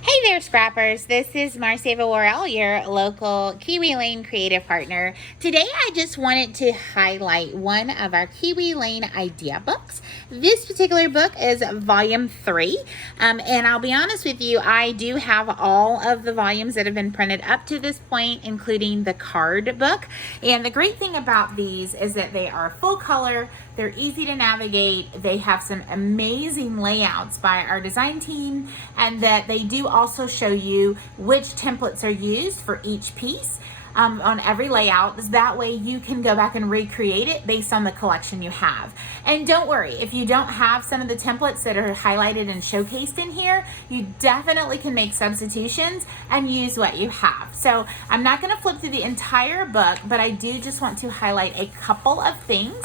Hey there, scrappers. This is Marcia Worrell, your local Kiwi Lane creative partner. Today, I just wanted to highlight one of our Kiwi Lane idea books. This particular book is volume 3, and I'll be honest with you, I do have all of the volumes that have been printed up to this point, including the card book. And the great thing about these is that they are full color, they're easy to navigate, they have some amazing layouts by our design team, and that they do also show you which templates are used for each piece on every layout. That way you can go back and recreate it based on the collection you have. And don't worry, if you don't have some of the templates that are highlighted and showcased in here, you definitely can make substitutions and use what you have. So I'm not going to flip through the entire book, but I do just want to highlight a couple of things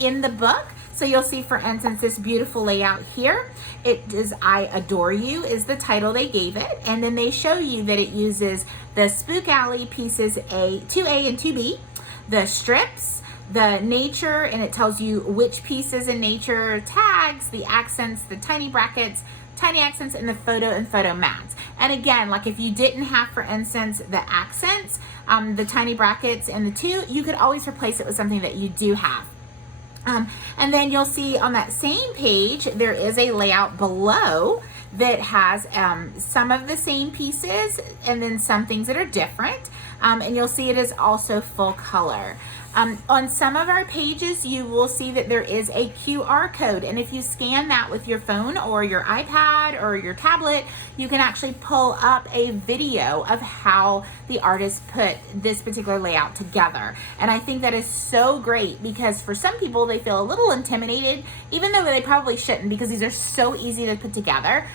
in the book. So you'll see, for instance, this beautiful layout here. It is I Adore You is the title they gave it. And then they show you that it uses the Spook Alley pieces 2A and 2B, the strips, the nature, and it tells you which pieces in nature, tags, the accents, the tiny brackets, tiny accents, and the photo and photo mats. And again, like if you didn't have, for instance, the accents, the tiny brackets and the 2, you could always replace it with something that you do have. And then you'll see on that same page, there is a layout below that has some of the same pieces and then some things that are different. And you'll see it is also full color. On some of our pages, you will see that there is a QR code. And if you scan that with your phone or your iPad or your tablet, you can actually pull up a video of how the artist put this particular layout together. And I think that is so great because for some people, they feel a little intimidated, even though they probably shouldn't, because these are so easy to put together.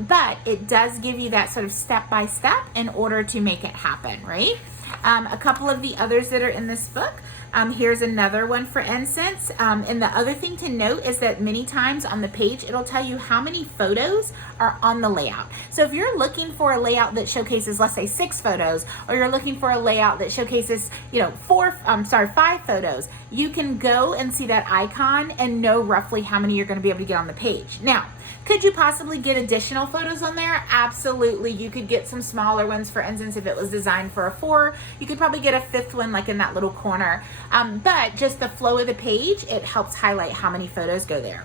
But it does give you that sort of step-by-step in order to make it happen, right? A couple of the others that are in this book. Here's another one, for instance. And the other thing to note is that many times on the page, it'll tell you how many photos are on the layout. So if you're looking for a layout that showcases, let's say 6 photos, or you're looking for a layout that showcases, 5 photos, you can go and see that icon and know roughly how many you're going to be able to get on the page. Now, could you possibly get additional photos on there? Absolutely. You could get some smaller ones. For instance, if it was designed for a 4, you could probably get a 5th one like in that little corner. But just the flow of the page, it helps highlight how many photos go there.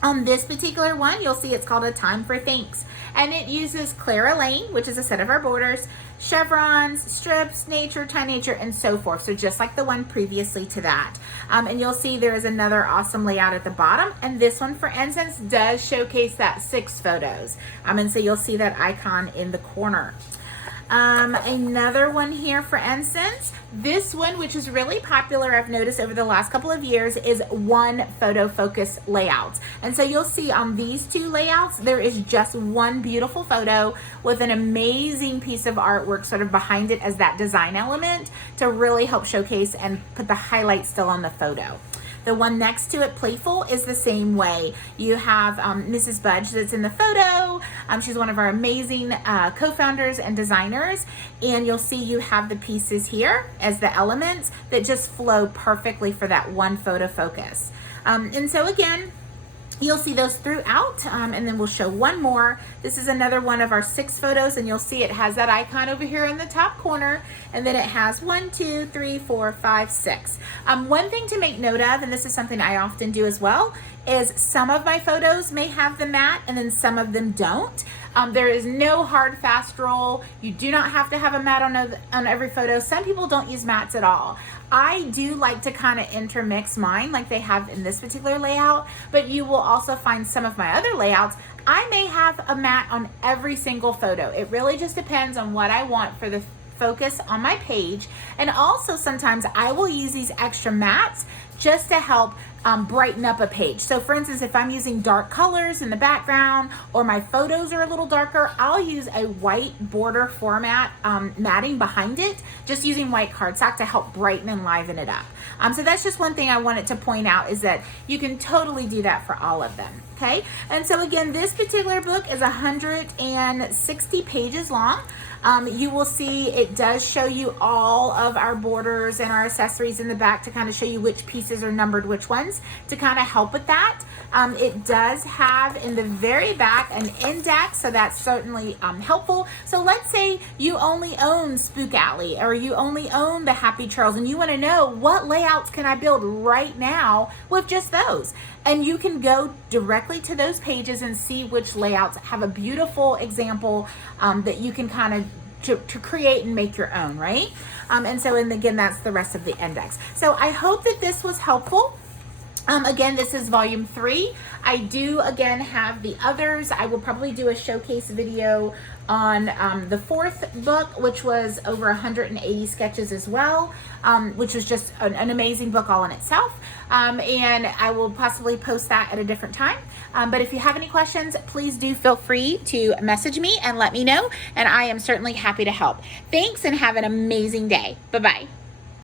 On this particular one, you'll see it's called A Time for Thanks. And it uses Clara Lane, which is a set of our borders, chevrons, strips, nature, tiny nature, and so forth. So just like the one previously to that. And you'll see there is another awesome layout at the bottom. And this one, for instance, does showcase that 6 photos. And so you'll see that icon in the corner. Another one here, for instance, this one, which is really popular, I've noticed over the last couple of years, is one photo focus layouts. And so you'll see on these 2 layouts, there is just one beautiful photo with an amazing piece of artwork sort of behind it as that design element to really help showcase and put the highlights still on the photo. The one next to it, Playful, is the same way. You have Mrs. Budge that's in the photo. She's one of our amazing co-founders and designers. And you'll see you have the pieces here as the elements that just flow perfectly for that one photo focus. And so again, you'll see those throughout, and then we'll show one more. This is another one of our 6 photos, and you'll see it has that icon over here in the top corner, and then it has 1, 2, 3, 4, 5, 6. One thing to make note of, and this is something I often do as well, is some of my photos may have the mat, and then some of them don't. There is no hard, fast rule. You do not have to have a mat on every photo. Some people don't use mats at all. I do like to kind of intermix mine like they have in this particular layout, but you will also find some of my other layouts. I may have a mat on every single photo. It really just depends on what I want for the focus on my page. And also sometimes I will use these extra mats just to help brighten up a page. So for instance, if I'm using dark colors in the background or my photos are a little darker, I'll use a white border format matting behind it, just using white cardstock to help brighten and liven it up. So that's just one thing I wanted to point out, is that you can totally do that for all of them. Okay, and so again, this particular book is 160 pages long. You will see it does show you all of our borders and our accessories in the back to kind of show you which piece pieces are numbered which ones to kind of help with that. It does have in the very back an index, so that's certainly helpful. So let's say you only own Spook Alley or you only own the Happy Trails and you want to know what layouts can I build right now with just those. And you can go directly to those pages and see which layouts have a beautiful example that you can kind of to create and make your own, right? And again, that's the rest of the index. So I hope that this was helpful. Again, this is volume 3. I do again have the others. I will probably do a showcase video on the 4th book, which was over 180 sketches as well, which was just an amazing book all in itself. And I will possibly post that at a different time. But if you have any questions, please do feel free to message me and let me know. And I am certainly happy to help. Thanks and have an amazing day. Bye-bye.